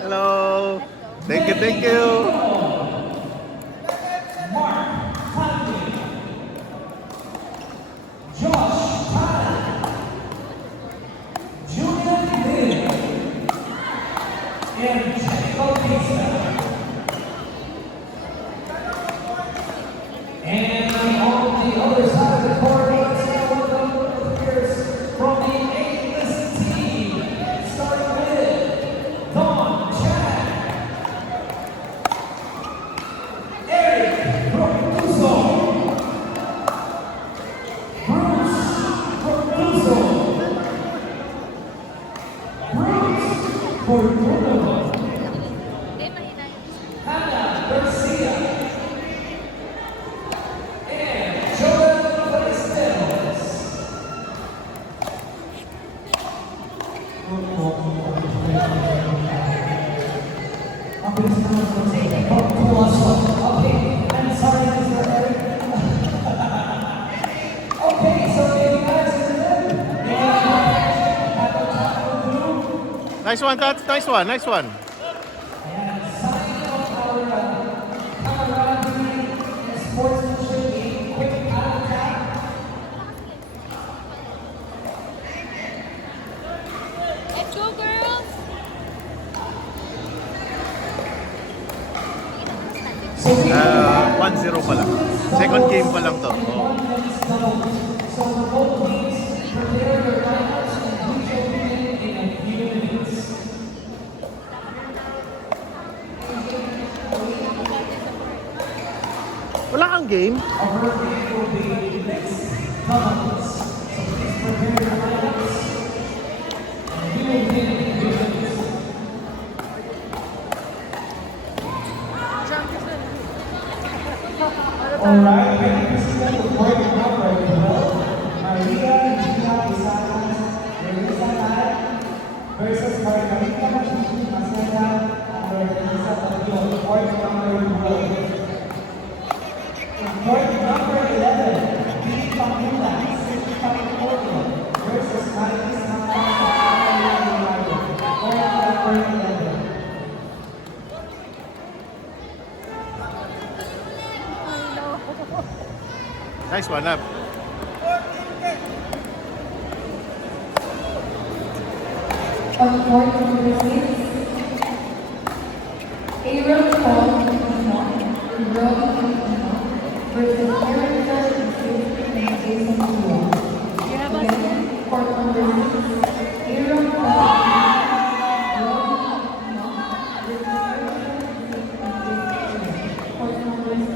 Hello. Thank you, thank you. And on the other side of the court, let's welcome the players from the A-list team, starting with Don Chad, Eric Rotuso, Bruce Rotuso, Bruce Fortuno, Hannah Garcia, and Joel Ballesteros. Okay, I'm sorry, Mr. Eric. Okay, so you guys are good. Have a tackle. Nice one, Tats. Nice one, nice one. And sign of our camaraderie and sportsmanship game, quick out of attack. Let's go, girls! So we 1-0 pa lang. Second game pa lang to. Oh. So for both teams, prepare your lineups and we shall begin in a few minutes. Wala kang game? Our game will be next doubles. So please prepare your lineups and we will begin in a few minutes. Alright, ready to see them with point number 12. Maria Gina Isanas Realizar versus Margarita Machichi Maceda and Teresa Tapion, point number 12. In point number 11, B. Pamela, City California versus Marquis Nampasa, point number 11. Nice one, up. On court number 6, Aaron Paul and Robbie versus Erica and Jason Tua. Again, court number 6, Aaron Paul and Robbie versus Erica and Jason Tua. Court number 6.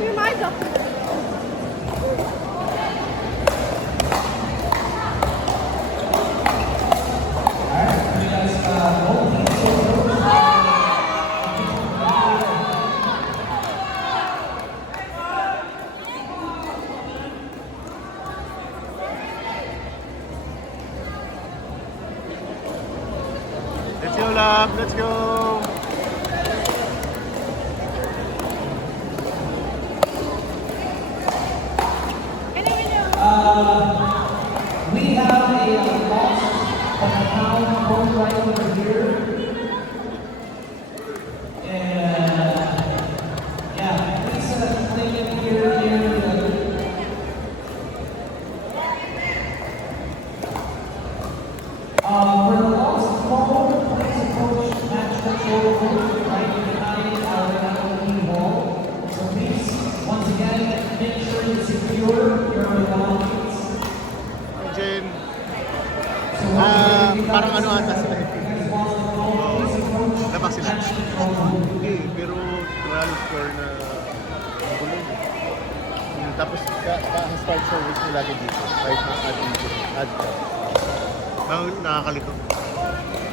Your mind's up. Let's go, love. Let's go. We have a loss of the pound both right over here. And yeah, please clean it here. For the lost ball, please approach match control booth right behind our LED wall. So please, once again, make sure you secure your belongings. Jen. Parang ano ata sila labas sila. Hindi, pero trial score na gulo. Tapos ka-start service nila lagi dito. Kahit na add Nakakalito.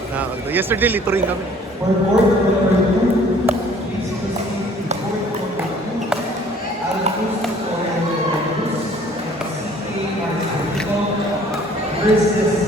Nakakalito. Yesterday, lito rin kami. For board number 2, please proceed to board number 2. Alphonse Torres and CK Martino versus